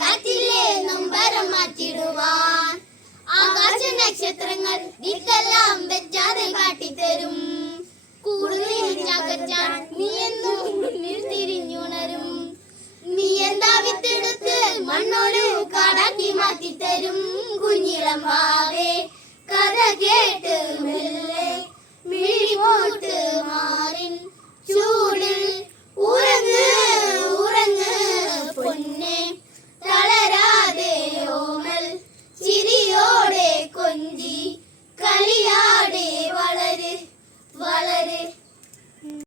കാറ്റിലെ നൊമ്പരം മാറ്റിടുവാൻ. ആകാശ നക്ഷത്രങ്ങൾ ദിക്കെല്ലാം വെച്ചാതെ കാട്ടിത്തരും. കൂടുന്നകറ്റാൻ നീ എന്നും മുന്നിൽ തിരിഞ്ഞുണരും. നീ എന്താ വിത്തെടുത്ത് മണ്ണോട് കാടാക്കി മാറ്റിത്തരും. കുഞ്ഞിളം വാവേ കഥ കേട്ട് മെല്ലെ മിഴിപോട്ട് മാറിൻ ചൂടിൽ